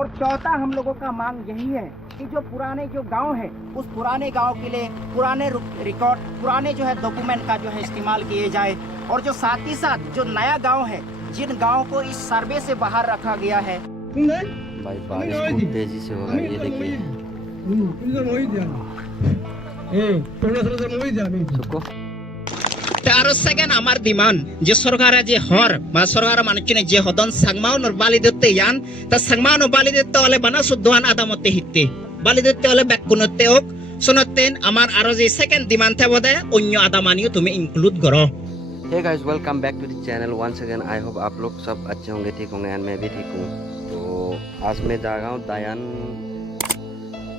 और चौथा हम लोगों का मांग यही है कि जो पुराने जो गांव है उस पुराने गांव के लिए पुराने रिकॉर्ड पुराने जो है डॉक्यूमेंट का जो है इस्तेमाल किए जाए और जो साथ ही साथ जो नया गांव है जिन गांव को इस सर्वे से बाहर रखा गया है। भाई बारिश खूब तेजी से होगा, ये देखिए। Terus second amar diman je sorgara je hor ba sorgara manuchne je hodon sangmao nor balidette yan ta sangmao no balidette ole bana suddohan adamotte hitte balidette ole bekkunotte ok sonotten amar aro je second diman the bode onyo adamaniyo tumi include koro। Hey guys, welcome back to the channel once again। I hope आप लोग सब अच्छे होंगे, ठीक होंगे, and मैं भी ठीक हूँ। तो आज मैं जा रहा हूँ दायान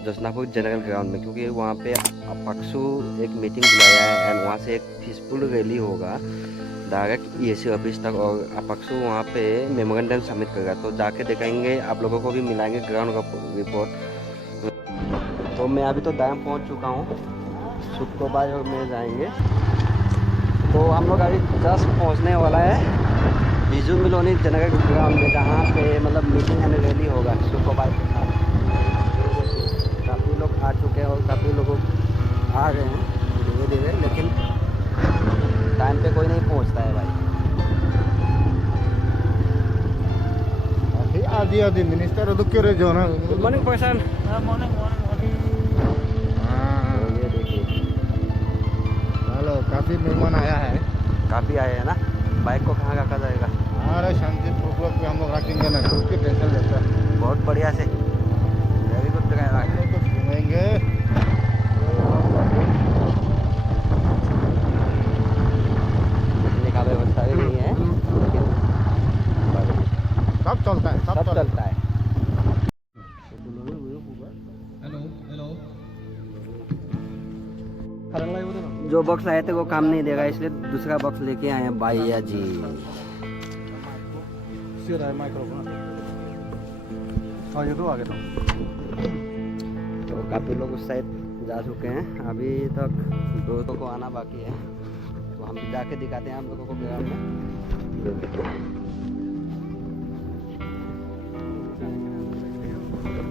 जसनापुर जनरल ग्राउंड में, क्योंकि वहाँ पे अपक्षु एक मीटिंग बुलाया है एंड वहाँ से एक पीसफुल रैली होगा डायरेक्ट EAC ऑफिस तक, और अपक्षु वहाँ पे मेमोरेंडम सबमिट करेगा। तो जाके देखेंगे, आप लोगों को भी मिलाएंगे ग्राउंड रिपोर्ट। तो मैं अभी तो दायान पहुँच चुका हूँ, शुक्रवार और मैं जाएंगे। तो हम लोग अभी जस्ट पहुँचने वाला है बिजू मिलोनी जनरल ग्राउंड में, जहाँ पे मतलब मीटिंग एंड रैली होगा शुक्रवार के साथ। काफ़ी लोग आ चुके हैं और काफ़ी लोग आ गए हैं धीरे धीरे, लेकिन टाइम पे कोई नहीं पहुंचता है भाई। आदि आदि मिनिस्टर तो क्यों रहे जो ना। Good morning person. मॉर्निंग ये देखिए, हेलो, काफ़ी मेहमान आया है। काफ़ी आए हैं ना। बाइक को कहाँ रखा जाएगा? अरे शांतिपूर्वक पे हम लोग रखेंगे ना, क्योंकि टेंशन लेता है। बहुत बढ़िया से, वेरी गुड ड्राइवर। हम लोग तो घूमेंगे। का व्यवस्था भी नहीं है, लेकिन सब चलता है, सब चलता है। जो बॉक्स आए थे वो काम नहीं देगा, इसलिए दूसरा बॉक्स लेके आए हैं भैया जी। तो काफ़ी लोग उस साइड जा चुके हैं, अभी तक दोस्तों को आना बाकी है। तो हम जाके दिखाते हैं आप लोगों को ग्राउंड में।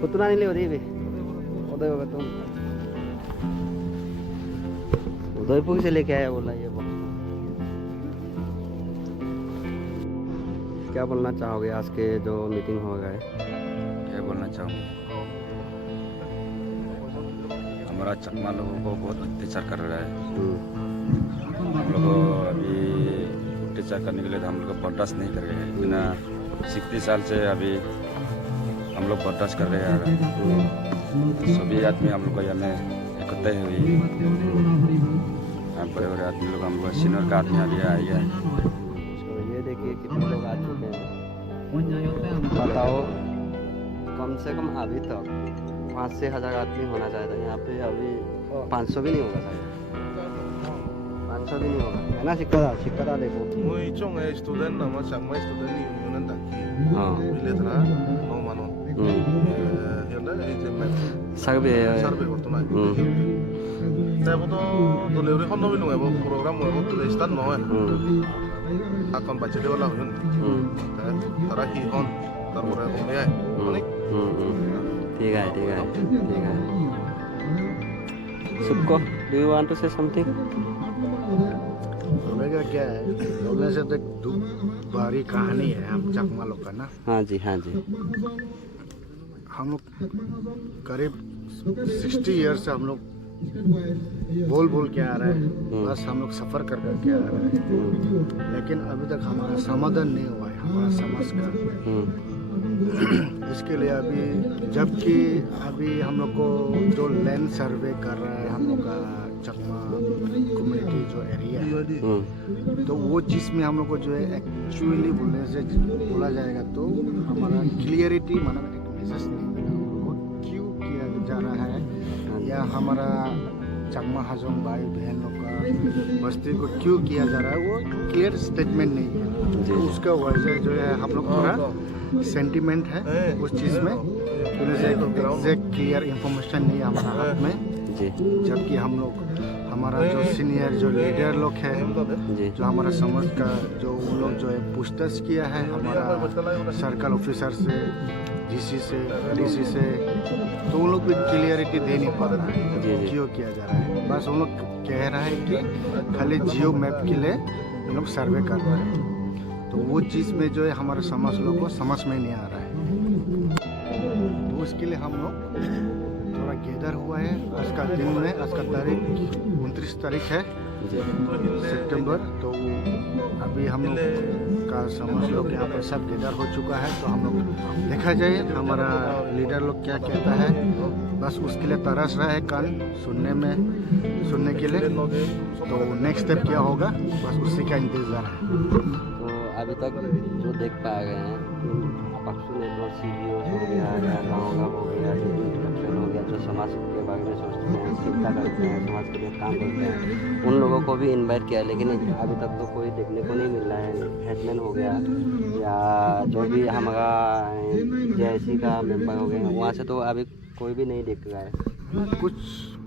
पुतना नहीं ले हो रही भी उदय होगा, तुम उदयपुर से लेके आया बोला ये बॉक्स। क्या बोलना चाहोगे आज के जो मीटिंग हो गया है? क्या बोलना चाहूँगा, हमारा चकमा लोगों को बहुत अत्याचार कर रहा है। हम लोग को अभी अत्याचार करने के लिए हम लोग बर्दाश्त नहीं कर रहे हैं। बिना 60 साल से अभी हम लोग बर्दाश्त कर रहे हैं। सभी आदमी हम लोग को यहाँ में इकट्ठे हुई, बड़े बड़े आदमी लोग, हम लोग सीनियर का आदमी अभी आएगा। तो ये देखिए कितने लोग आ चुके हैं, बताओ। कम से कम अभी तक 5 से 1000 आदमी होना चाहिए यहाँ पे। अभी 500 भी नहीं होगा शायद, 500 भी नहीं होगा, है ना। सिक्का देखो। Muy chong student nama sama student union daki. हाँ Biletna no mano. Yanda survey survey korto na. Tapi to delivery hono bi nungai bo program mo bo to start no. Akon bache de wala hun. Tara hi hon tarpore kome ai. Onik. ठीक है ठीक है ठीक है। सबको do you want to say something? बोलेगा क्या है, बोलने से तो भारी कहानी है हम चकमा लोग का ना। हाँ जी हाँ जी। हम लोग करीब 60 ईयर से हम लोग बोल के आ रहे हैं, बस हम लोग सफ़र कर करके आ रहे हैं, लेकिन अभी तक हमारा समाधान नहीं हुआ है हमारा समाज का। इसके लिए अभी जबकि अभी हम लोग को जो लैंड सर्वे कर रहा है हम लोग का चकमा कम्युनिटी जो एरिया है, तो वो चीज़ में हम लोग को जो है एक्चुअली बोलने से बोला जाएगा तो हमारा क्लियरिटी मतलब एक मैसेज नहीं मिला हम लोग को, क्यों किया जा रहा है या हमारा चकमा हजोंग भाई बहन लोग का बस्ती को क्यों किया जा रहा है, वो क्लियर स्टेटमेंट नहीं है। तो उसका वजह जो है हम लोग थोड़ा सेंटिमेंट है उस चीज़ में, एग्जैक्ट क्लियर इंफॉर्मेशन नहीं है हमारा हाथ में। जबकि हम लोग हमारा जो सीनियर जो लीडर लोग है, जी जो हमारा समाज का जो उन लोग जो है पूछताछ किया है हमारा सर्कल ऑफिसर से, जीसी से, डीसी से, तो उन लोग भी क्लियरिटी दे नहीं पा रहा है जी, जी। क्यों किया जा रहा है। बस उन लोग कह रहा है कि खाली जियो मैप के लिए उन लोग सर्वे कर रहा है, तो वो चीज़ में जो है हमारे समाज लोग को समझ में नहीं आ रहा है। तो उसके लिए हम लोग थोड़ा गैदर हुआ है। आज का दिन में, आज का तारीख 29 तारीख है जी सितंबर, तो अभी हम लोग का समाज लोग यहाँ पर सब गैदर हो चुका है। तो हम लोग देखा जाए हमारा लीडर लोग क्या कहता है, बस उसके लिए तरस रहा है कान सुनने के लिए। तो नेक्स्ट स्टेप क्या होगा, बस उसी का इंतज़ार है। तो अभी तक जो देख पा गए हैं पक्षी नेटवर्क CBO हो गया या गाँव का हो गया, जो इंट्रोडक्शन हो गया, जो समाज के बारे में सोचते हैं, चिंता करते हैं, समाज के लिए काम करते हैं, उन लोगों को भी इनवाइट किया, लेकिन अभी तक तो कोई देखने को नहीं मिल रहा है। हेडमैन हो गया या जो भी हमारा JIC का मेंबर हो गया, वहाँ से तो अभी कोई भी नहीं दिख रहा है।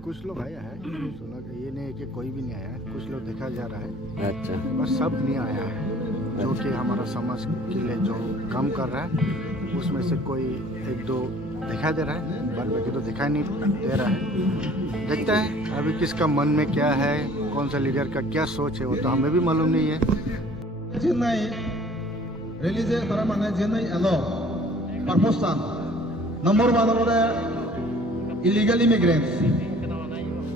कुछ लोग आया है, सुना कि ये नहीं है कि कोई भी नहीं आया है, कुछ लोग देखा जा रहा है, अच्छा बस सब नहीं आया है। जो कि हमारा समाज के लिए जो काम कर रहा है उसमें से कोई एक दो दिखाई दे रहा है, बाद बाकी तो दिखाई नहीं दे रहा है। देखता है अभी किसका मन में क्या है, कौन सा लीडर का क्या सोच है, वो तो हमें भी मालूम नहीं है। Chennai release kara mane Chennai allow permission number 1 olode illegal immigrants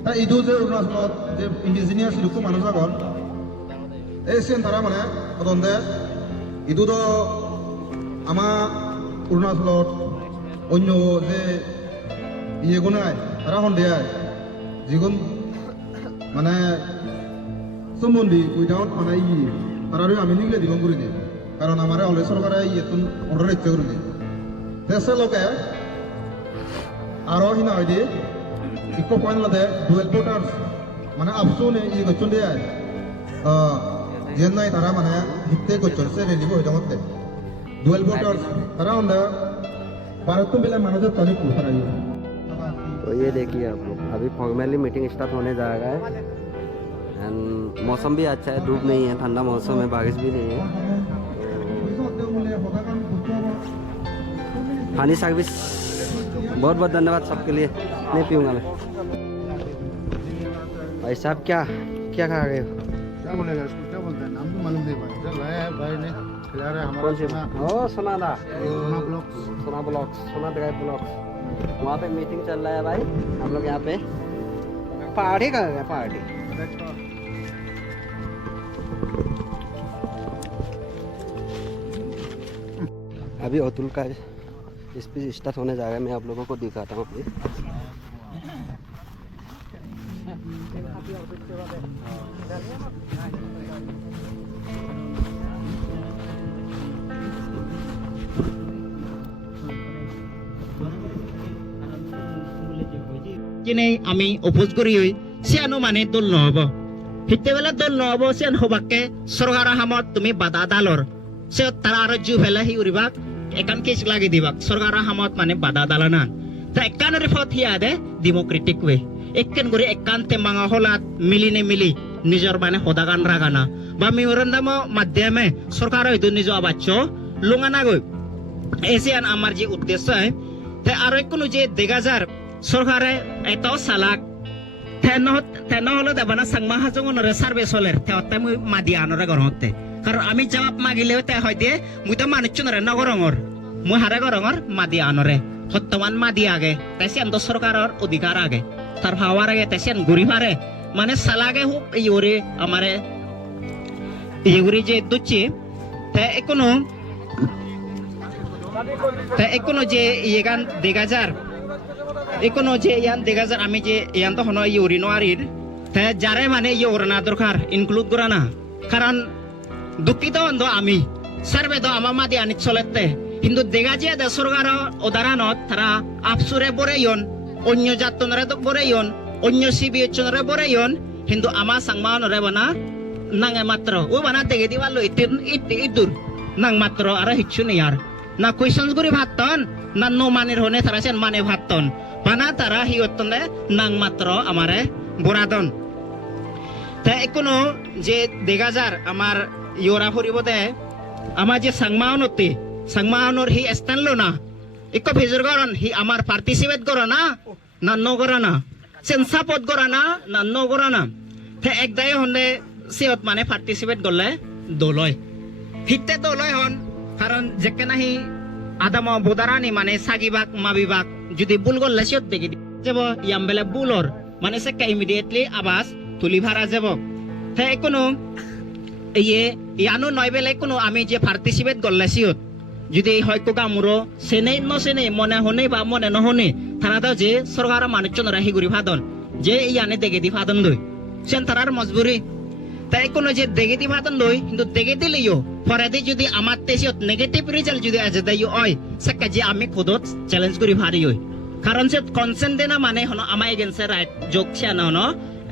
ta idu je Arunachal je indigenous luku manuj agon esen tara mane odonde idu do ama Arunachal onyo je iye gonai tara honde ai jigon mane সম্বন্ধী without মানে তারা আমি নিগলে দিব করে দিই, কারণ আমার already সরকার ইয়েতুন order ইচ্ছে করে দিই দেশে লোকে আরও হিনা হয় দিয়ে ইকো পয়েন্ট লাদে ডুয়েল ভোটার্স মানে আপসুনে ই গচ্ছন দিয়ে যেন নাই তারা মানে হিতে গচ্ছন সে রেলিব হইতে মতে ডুয়েল ভোটার্স তারা onda ভারত বেলা মানুষের তারিখ তারা तो ये देखिए आप लोग अभी फॉर्मली मीटिंग स्टार्ट होने जा रहा है। एंड मौसम भी अच्छा है, धूप नहीं है, ठंडा मौसम है, बारिश भी नहीं है। पानी सर्विस बहुत बहुत धन्यवाद सबके लिए, नहीं पीऊँगा मैं। भाई साहब क्या क्या खा रहे हो? क्या बोलेगा इसको, क्या बोलते हैं, नाम तो मालूम नहीं भाई। चल रहा है भाई ने खिला रहा है हमारा कौन सी? ओ सोना दा, सोना ब्लॉक्स, सोना ड्राइव ब्लॉक्स, वहाँ पे मीटिंग चल रहा है भाई। हम लोग यहाँ पे पार्टी कर रहे हैं, पार्टी। अभी अतुल का स्पीच स्टार्ट होने जा रहा है, मैं आप लोगों को दिखाता हूँ अभी। जिने आमी अपोज करी सियानो माने दल নহব हिते बेला दल নহব सियान हबाके सरकार हामत तुमी बाधा दालर से तारा आरो जु भेला हि उरिबाक एकान केस लागि दिबाक सरकार हामत माने बाधा दालाना ता एकान रिफत हिया दे डेमोक्रेटिक वे एकान गरे एकान ते मांगा हलात मिलिने मिली निजर माने हदागान रागाना बा मेमोरेंडाम माध्यमे सरकार हयतो निज आबाच्चो लुंगाना गय एसियान आमार जे उद्देश्य है ते आरो कोनो जे देगाजार सरकारे एतो सालाक तेनो हलो देबाना सांगमा हाजोंगनरे सार्वे सोलेर तेवते मुई मादियानरे गरहते कारण आमी जवाब मागिले ते हयदे मुई तो मानुचनरे नगरंगर मुई हारे गरंगर मादियानरे हत्तमान मादी आगे तेसियान तो सरकारर अधिकार आगे तार भावार आगे तेसियान गुरिफारे माने सालागे हु इयोरे हमारे इयोरी जे दुच्ची ते एकोनो जे येगान देगाजार एकोनो जे यान देगाजार आमी जे यान तो हनो इयोरी नोआरिर ते जारे माने इयोरना दरकार इनक्लूड कराना कारण दुखित हndo आमी सार्वे दो आमा मादी आनि चलेते हिंदू देगाजिया दे सरकार ओदारानत तारा आपसुरे बरेयन अन्य जातनरे तो बरेयन अन्य सिबियचनरे बरेयन हिंदू आमा सांगमानरे बना नांगे मात्र ओ बना देगे दिवालो इदुर नांग मात्र आरो हिच्छु यार ना क्वेश्चंस गुरी भातन ना नो मानिर होने तारा सेन माने भातन बना तारा हियतने नांग मात्र हमारे बोरादन তা কোনো যে দেখা যার আমার ইয়রা ফুরিবতে আমার যে সাংমাউনর হি স্থান লো না একো ফিজুর গরন হি আমার পার্টিসিপেট করো না ন করো না সেন সাপোর্ট করো না ন করো না তে একদাই হলে সিয়ত মানে পার্টিসিপেট করলে দলয় হিতে দলয় হন কারণ যেকে নাহি আদাম বোদারানি মানে সাগিবাক মাবিবাক যদি ভুল করলে সিয়ত দেখি যাব ইয়াম বেলে ভুলর মানে সেকা ইমিডিয়েটলি আবাস তুলি ভাড়া যাব তে কোনো ইয়ে ইয়ানো নয় বেলে কোনো আমি যে পার্টিসিপেট করলে সিয়ত যদি হয়তো কামুরো সেনে নসেনে মনে হনে বা মনে নহনে থানাদাও যে সরকার মানুষজনরা হিগুরি ফাদন যে ইয়ানে দেখে দি ফাদন দই সেন তারার মজবুরি তাই কোনো যে দেখে দি ফাদন দই কিন্তু দেখে দিলেও পরে যদি আমার তেসিয়ত নেগেটিভ রেজাল্ট যদি আছে তাই ওই সেকা যে আমি খুদত চ্যালেঞ্জ করি ভারি হই কারণ সে কনসেন্ট দে না মানে হলো আমার এগেন্সে রাইট যোগ সে না হলো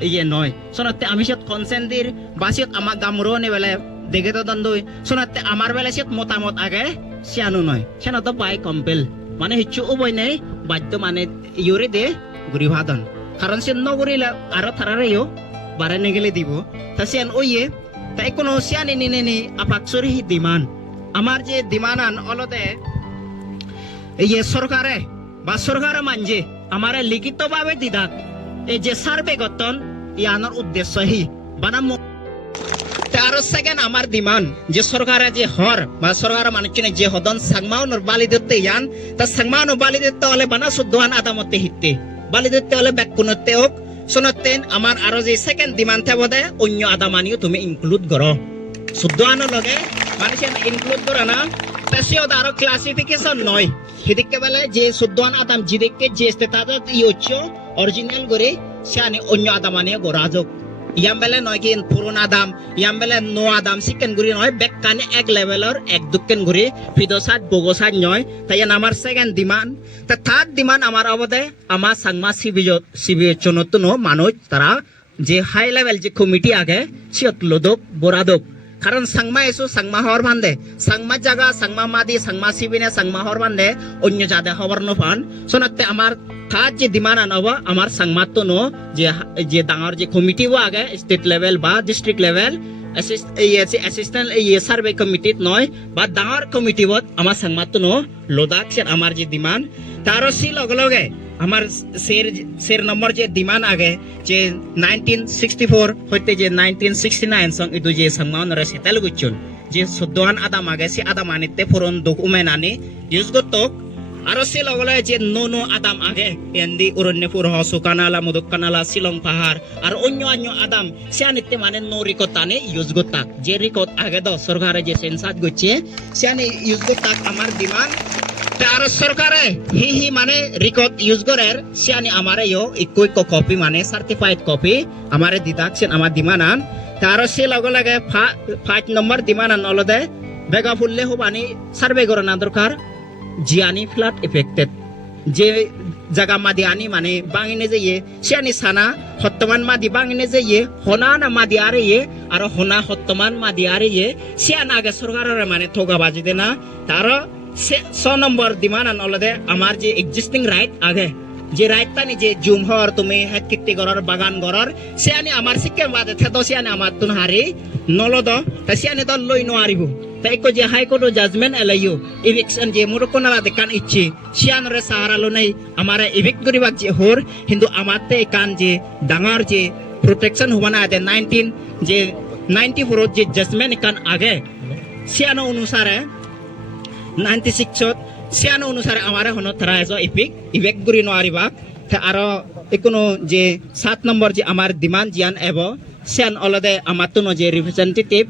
ইয়ে নয় শোনাতে আমি সে কনসেন্ট দির বাসিয়ত আমার গামুরো নে বেলে দেখে তো দন্দই শোনাতে আমার বেলে সে মতামত আগে সিয়ানো নয় সেনা তো বাই কম্পেল মানে হিচ্ছু উবই নেই বাধ্য মানে ইউরে দে গুড়ি ভাদন কারণ সে নগরিলে আরো থারারেও বারে নেগেলে দিব তা সিয়ান ওইয়ে তাই কোনো সিয়ানি নিনে নি আপাকসরি হি দিমান আমার যে দিমানান অলদে ইয়ে সরকারে বা সরকার মানজে আমারে লিখিত ভাবে দিদাক এই যে সার্ভে গঠন ইয়ানোর উদ্দেশ্য হি বানা আরো সেকেন্ড আমার দিমান যে সরকারে যে হর বা সরকার মানুষজনে যে হদন সাংমাউনর বালিদত্তে ইয়ান তা সাংমাউন বালিদত্তে হলে বানা শুদ্ধহান আদামতে হিতে বালিদত্তে হলে ব্যাকুণতে হোক শোনতেন আমার আরো যে সেকেন্ড দিমান থাকবে অন্য আদামানিও তুমি ইনক্লুড করো শুদ্ধহানের লগে মানুষের ইনক্লুড করো না তাসিও আরো ক্লাসিফিকেশন নয় সেদিকে বেলা যে শুদ্ধহান আদাম জিদিকে যে তাদের ই হচ্ছে অরিজিনাল করে সে অন্য আদামানিও গড়াযোগ ইয়ামবেলে নয় কি পুরন আদাম ইয়ামবেলে নো আদাম সিকেন গুরি নয় বেকানে এক লেভেলর এক দুকেন গুরি ফিদোসাত বগোসাত নয় তাই আমার সেকেন্ড ডিমান্ড তা থার্ড ডিমান্ড আমার অবদে আমার সাংমা সিবিও চনতন মানুষ তারা যে হাই লেভেল যে কমিটি আগে সিয়ত লদক বরাদক কারণ সাংমা এসো সাংমা হওয়ার বান্ধে সাংমা জায়গা সাংমা মাদি সাংমা সিবিনে সাংমা হওয়ার বান্ধে অন্য জাদে হওয়ার নো ফান শোনাতে আমার থার্ড যে ডিমান্ড আনবা আমার সাংমাত নো যে ডাঙর যে কমিটি আগে স্টেট লেভেল বা district level assistant survey committee নয় বা ডাঙর কমিটি আমার সাংমাত নো লোদাক সে আমার যে ডিমান্ড তারও সি লগে লগে আমার সের নম্বর যে ডিমান্ড আগে যে 1964 হইতে যে 1969 সং ইদু যে সাংমাউনরে সেটেল গুচ্ছুন যে সদ্দহান আদাম আগে সে আদাম আনিতে পুরন ডকুমেন্ট আনি ইউজ করতক আরো সে লগলে যে নো আদাম আগে এন্দি উরণ্যপুর সুকানালা মুদুকানালা শিলং পাহাড় আর অন্য আদাম সে আনিতে মানে নো রিকত আনে ইউজ করতাক যে রিকত আগে দ সরকারে যে সেন্সাস গচ্ছে সে আনি ইউজ করতাক আমার ডিমান্ড আর সরকারে হি মানে রিকত ইউজ করার সে আনি আমারে ইকো কপি মানে সার্টিফাইড কপি আমারে দিতাক সে আমার ডিমান্ড আন তার সে লগে লাগে 5 নম্বর ডিমান্ড আন অলদে বেগা ফুললে হবানি সার্ভে করানো দরকার জিয়ানি ফ্লাড এফেক্টেড যে জায়গা মাদি আনি মানে বাঙিনে যে সে আনি সানা হত্তমান মাদি বাঙিনে যে হনা না মাদি আরে আর হনা হত্তমান মাদি আরে সে আনা আগে সরকারের মানে ঠোকা বাজি দে না তার 6 নম্বর ডিমান্ড আন অলদে আমার যে এক্সিস্টিং রাইট আগে যে রাইট তানি যে জুম হর তুমি হেড কিট্টি গরর বাগান গরর সে আনি আমার শিক্ষা বাদে থেতো সে আনি আমার তুন হারি নলদ তা সে আনি তো লই নোয়ারিব তাই কো যে হাইকোর্ট জাজমেন্ট এলাইও ইভিকশন যে মুরকনারা দেখান ইচ্ছে সিয়ানরে সাহারা লো নাই আমার ইভিক্ট করিবাক যে হর কিন্তু আমারতে কান যে ডাঙর যে প্রোটেকশন হবানা আদে 19 যে 94 যে জাজমেন্ট কান আগে সিয়ানো অনুসারে 96 সিয়ানো অনুসারে আমার হনো তারা এজ ইভিক্ট করি নোয়ারিবা আরো কোনো যে 7 নম্বর যে আমার ডিমান্ড জিয়ান এব সিয়ান অলদে আমার তো যে রিপ্রেজেন্টেটিভ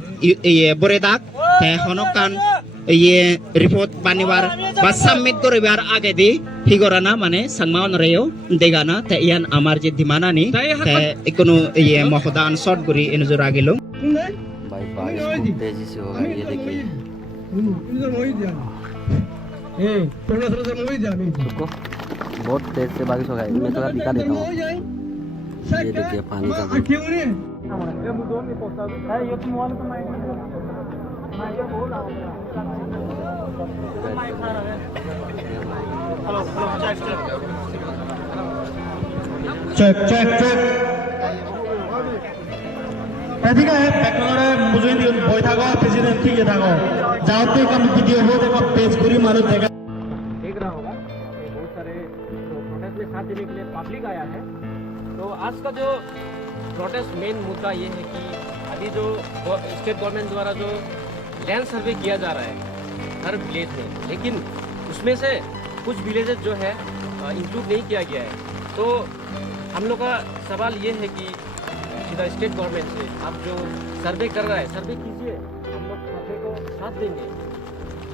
বরেদাক হনকান রিপোর্ট বানিবার বা সাবমিট করিবার আগে দি হিগরানা মানে সাংমাউন রেও দেগানা তে ইয়ান আমার যে দিমানানি তে কোনো মহদান শর্ট করি এনজোর আগিলো भाई बारिश खूब तेजी से होगा ये देखिए रुको बहुत तेज से बारिश होगा मैं थोड़ा दिखा देता हूँ ये देखिए पानी का check check check Tadi kan background musuh ini boy thago presiden ठीक है thago जाते कम वीडियो हो देखो पेज पूरी मारो देगा देख रहा होगा यहाँ पे बहुत सारे प्रोटेस्ट में साथ देने के लिए पब्लिक आया है। तो आज का जो प्रोटेस्ट मेन मुद्दा ये है कि अभी जो स्टेट गवर्नमेंट द्वारा जो लैंड सर्वे किया जा रहा है हर विलेज में, लेकिन उसमें से कुछ विलेजेस जो है इंक्लूड नहीं किया गया है। तो हम लोग का सवाल ये है कि सीधा स्टेट गवर्नमेंट से आप जो सर्वे कर रहा है सर्वे कीजिए, हम लोग सर्वे को साथ देंगे,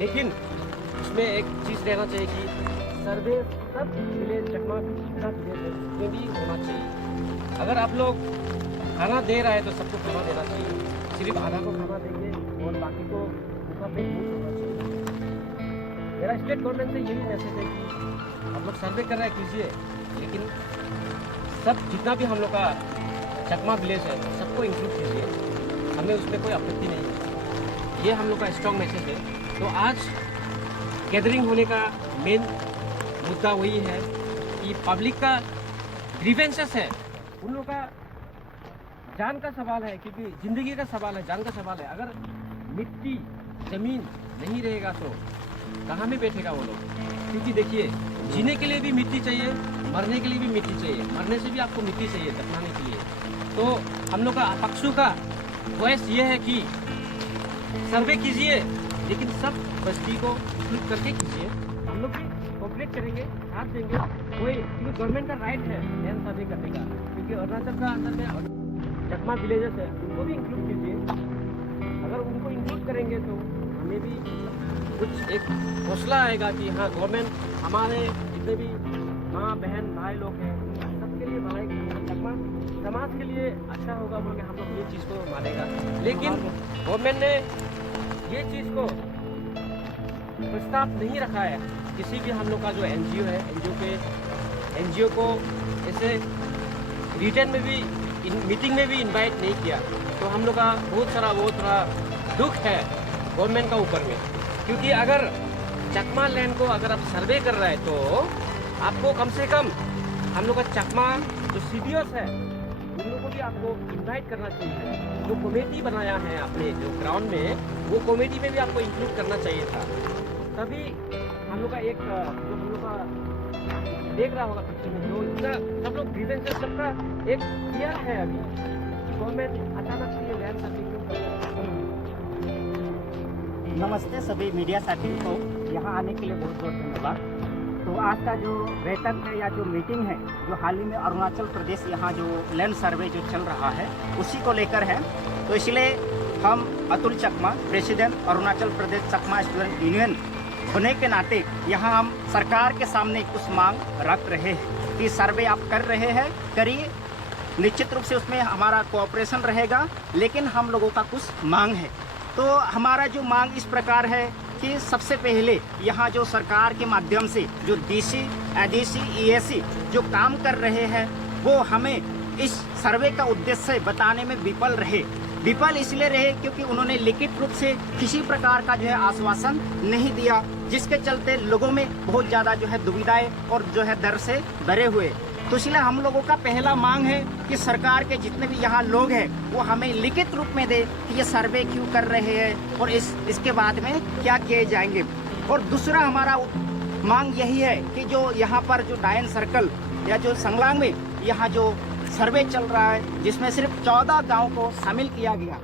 लेकिन उसमें एक चीज़ रहना चाहिए कि सर्वे सब विलेज चकमा में भी होना चाहिए। अगर आप लोग खाना दे रहा है तो सबको खाना देना चाहिए, सिर्फ आधा को खाना देंगे और बाकी को भूखा पेट नहीं होना चाहिए। मेरा स्टेट गवर्नमेंट से यही मैसेज है कि आप लोग सर्वे कर रहे हैं कीजिए, लेकिन सब जितना भी हम लोग का चकमा विलेज है सबको इंक्लूड कीजिए, हमें उसमें कोई आपत्ति नहीं है। ये हम लोग का स्ट्रॉन्ग मैसेज है। तो आज गैदरिंग होने का मेन मुद्दा वही है कि पब्लिक का ग्रीवेंसेस है, उन लोगों का जान का सवाल है, क्योंकि ज़िंदगी का सवाल है, जान का सवाल है। अगर मिट्टी ज़मीन नहीं रहेगा तो कहाँ में बैठेगा वो लोग? क्योंकि देखिए जीने के लिए भी मिट्टी चाहिए, मरने के लिए भी मिट्टी चाहिए, मरने से भी आपको मिट्टी चाहिए दफनाने के लिए। तो हम लोग का पक्षों का वॉइस ये है कि सर्वे कीजिए, लेकिन सब बस्ती को इंक्लूड करके कीजिए। हम लोग भी कोऑपरेट करेंगे, साथ देंगे, कोई क्योंकि गवर्नमेंट का राइट है लैंड सर्वे करने का, क्योंकि अरुणाचल का अंदर में चकमा विलेजेस है उनको भी इंक्लूड कीजिए। अगर उनको इंक्लूड करेंगे तो हमें भी कुछ एक हौसला आएगा कि हाँ गवर्नमेंट हमारे जितने भी माँ बहन भाई लोग हैं सबके लिए भलाई चकमा समाज के लिए अच्छा होगा बोल के हम लोग ये चीज़ को मानेगा। लेकिन गवर्नमेंट ने ये चीज़ को प्रस्ताव नहीं रखा है। किसी भी हम लोग का जो एनजीओ है एनजीओ को ऐसे रिटर्न में भी मीटिंग में भी इनवाइट नहीं किया। तो हम लोग का बहुत थोड़ा दुख है गवर्नमेंट का ऊपर में, क्योंकि अगर चकमा लैंड को अगर आप सर्वे कर रहे हैं तो आपको कम से कम हम लोग का चकमा जो सीडीओस है उन लोगों को भी आपको इनवाइट करना चाहिए। जो कमेटी बनाया है अपने जो ग्राउंड में वो कमेटी में भी आपको इंक्लूड करना चाहिए था। तभी हम लोग का एक जो हम लोग का देख रहा होगा पिक्चर में जो इतना सब लोग ग्रीवेंसेस सबका एक क्लियर है। अभी गवर्नमेंट अचानक से ये लैंड सर्वे नमस्ते सभी मीडिया साथियों को, यहाँ आने के लिए बहुत बहुत धन्यवाद। तो आज का जो बैठक है या जो मीटिंग है जो हाल ही में अरुणाचल प्रदेश यहाँ जो लैंड सर्वे जो चल रहा है उसी को लेकर है। तो इसलिए हम अतुल चकमा प्रेसिडेंट अरुणाचल प्रदेश चकमा स्टूडेंट यूनियन होने के नाते यहाँ हम सरकार के सामने कुछ मांग रख रहे हैं कि सर्वे आप कर रहे हैं करिए, निश्चित रूप से उसमें हमारा कोऑपरेशन रहेगा, लेकिन हम लोगों का कुछ मांग है। तो हमारा जो मांग इस प्रकार है कि सबसे पहले यहाँ जो सरकार के माध्यम से जो डीसी एडीसी ईएसी जो काम कर रहे हैं वो हमें इस सर्वे का उद्देश्य बताने में विफल इसलिए रहे क्योंकि उन्होंने लिखित रूप से किसी प्रकार का जो है आश्वासन नहीं दिया, जिसके चलते लोगों में बहुत ज़्यादा जो है दुविधाएं और जो है डर से भरे हुए। तो इसलिए हम लोगों का पहला मांग है कि सरकार के जितने भी यहाँ लोग हैं वो हमें लिखित रूप में दे कि ये सर्वे क्यों कर रहे हैं और इसके बाद में क्या किए जाएंगे। और दूसरा हमारा मांग यही है कि जो यहाँ पर जो डायन सर्कल या जो संगलांग में यहाँ जो सर्वे चल रहा है जिसमें सिर्फ 14 गांव को शामिल किया गया,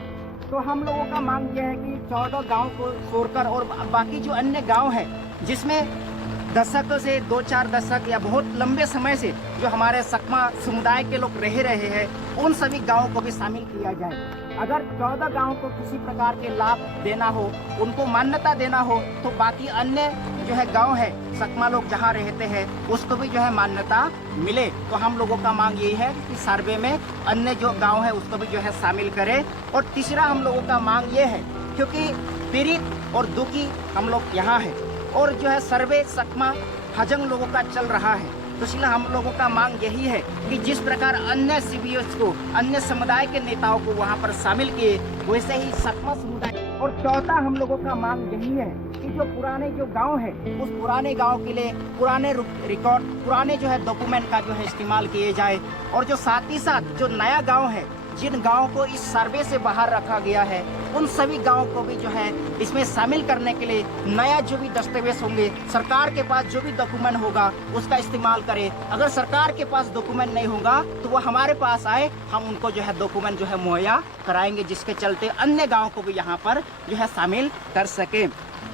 तो हम लोगों का मांग यह है कि 14 गांव को छोड़कर और बाकी जो अन्य गांव हैं जिसमें दशकों से 2-4 दशक या बहुत लंबे समय से जो हमारे चकमा समुदाय के लोग रह रहे हैं उन सभी गांवों को भी शामिल किया जाए। अगर 14 गांवों को किसी प्रकार के लाभ देना हो, उनको मान्यता देना हो, तो बाकी अन्य जो है गांव है चकमा लोग जहां रहते हैं उसको भी जो है मान्यता मिले। तो हम लोगों का मांग यही है कि सर्वे में अन्य जो गांव है उसको भी जो है शामिल करें। और तीसरा हम लोगों का मांग ये है क्योंकि पीड़ित और दुखी हम लोग यहाँ हैं और जो है सर्वे चकमा हजंग लोगों का चल रहा है, तो इसलिए हम लोगों का मांग यही है कि जिस प्रकार अन्य सीबीएस को अन्य समुदाय के नेताओं को वहां पर शामिल किए वैसे ही चकमा समुदाय। और चौथा हम लोगों का मांग यही है कि जो पुराने जो गांव है उस पुराने गांव के लिए पुराने रिकॉर्ड पुराने जो है डॉक्यूमेंट का जो है इस्तेमाल किए जाए और जो साथ ही साथ जो नया गांव है जिन गांवों को इस सर्वे से बाहर रखा गया है उन सभी गांवों को भी जो है इसमें शामिल करने के लिए नया जो भी दस्तावेज होंगे, सरकार के पास जो भी डॉक्यूमेंट होगा उसका इस्तेमाल करें। अगर सरकार के पास डॉक्यूमेंट नहीं होगा तो वो हमारे पास आए, हम उनको जो है डॉक्यूमेंट जो है मुहैया कराएंगे, जिसके चलते अन्य गाँव को भी यहाँ पर जो है शामिल कर सके।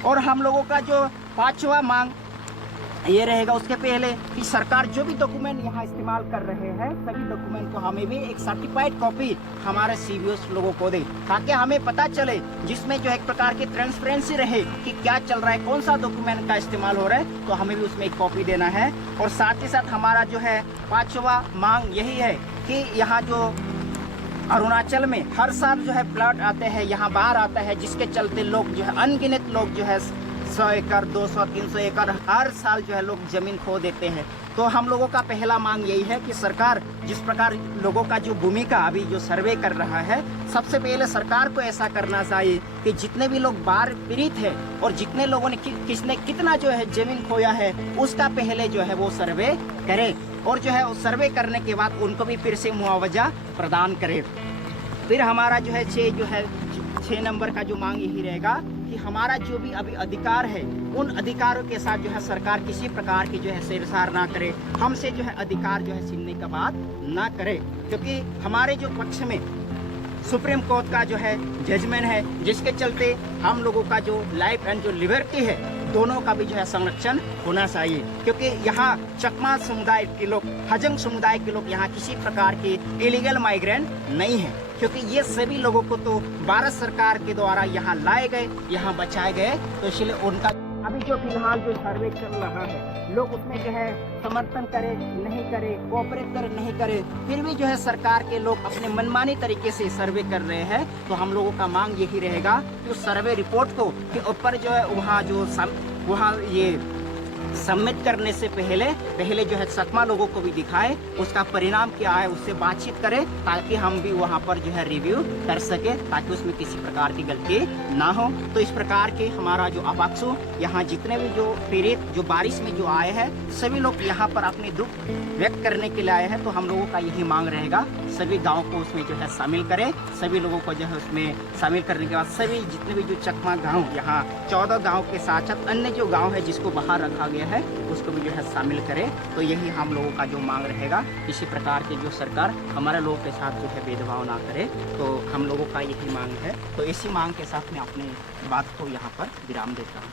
और हम लोगों का जो 5वां मांग ये रहेगा उसके पहले कि सरकार जो भी डॉक्यूमेंट यहाँ इस्तेमाल कर रहे हैं सभी डॉक्यूमेंट को हमें भी एक सर्टिफाइड कॉपी हमारे सीबीओस लोगों को दे, ताकि हमें पता चले, जिसमें जो एक प्रकार की ट्रांसपेरेंसी रहे कि क्या चल रहा है, कौन सा डॉक्यूमेंट का इस्तेमाल हो रहा है, तो हमें भी उसमें एक कॉपी देना है। और साथ ही साथ हमारा जो है 5वां मांग यही है कि यहाँ जो अरुणाचल में हर साल जो है फ्लड आते हैं, यहाँ बाढ़ आता है, जिसके चलते लोग जो है अनगिनत लोग जो है 100 एकड़ 200 300 एकड़ हर साल जो है लोग जमीन खो देते हैं। तो हम लोगों का पहला मांग यही है कि सरकार जिस प्रकार लोगों का जो भूमिका अभी जो सर्वे कर रहा है, सबसे पहले सरकार को ऐसा करना चाहिए कि जितने भी लोग बाढ़ पीड़ित है और जितने लोगों ने किसने कितना जो है जमीन खोया है उसका पहले जो है वो सर्वे करे, और जो है उस सर्वे करने के बाद उनको भी फिर से मुआवजा प्रदान करे। फिर हमारा जो है 6 नंबर का जो मांग यही रहेगा कि हमारा जो भी अभी अधिकार है उन अधिकारों के साथ जो है सरकार किसी प्रकार की जो है छेड़छाड़ ना करे, हमसे जो है अधिकार जो है छीनने का बात ना करे, क्योंकि हमारे जो पक्ष में सुप्रीम कोर्ट का जो है जजमेंट है, जिसके चलते हम लोगों का जो लाइफ एंड जो लिबर्टी है दोनों का भी जो है संरक्षण होना चाहिए। क्योंकि यहाँ चकमा समुदाय के लोग, हजंग समुदाय के लोग यहाँ किसी प्रकार के इलीगल माइग्रेंट नहीं है, क्योंकि ये सभी लोगों को तो भारत सरकार के द्वारा यहाँ लाए गए, यहाँ बचाए गए, तो इसलिए उनका अभी जो फिलहाल जो सर्वे चल रहा है लोग उसमें जो है समर्थन करे नहीं करे, कोऑपरेट करे नहीं करे, फिर भी जो है सरकार के लोग अपने मनमानी तरीके से सर्वे कर रहे हैं। तो हम लोगों का मांग यही रहेगा कि उस सर्वे रिपोर्ट को के ऊपर जो है वहाँ ये सबमिट करने से पहले जो है चकमा लोगों को भी दिखाए, उसका परिणाम क्या है उससे बातचीत करें, ताकि हम भी वहाँ पर जो है रिव्यू कर सके, ताकि उसमें किसी प्रकार की गलती ना हो। तो इस प्रकार के हमारा जो अपाक्षु यहाँ जितने भी जो पीड़ित जो बारिश में जो आए हैं सभी लोग यहाँ पर अपने दुख व्यक्त करने के लिए आए हैं। तो हम लोगों का यही मांग रहेगा सभी गाँव को उसमें जो है शामिल करें, सभी लोगों को जो है उसमें शामिल करने के बाद सभी जितने भी जो चकमा गाँव यहाँ 14 गाँव के साथ साथ अन्य जो गाँव है जिसको बाहर रखा गया है उसको भी जो है शामिल करें। तो यही हम लोगों का जो मांग रहेगा, इसी प्रकार के जो सरकार हमारे लोगों के साथ जो है भेदभाव ना करे, तो हम लोगों का यही मांग है। तो इसी मांग के साथ मैं अपनी बात को यहाँ पर विराम देता हूँ।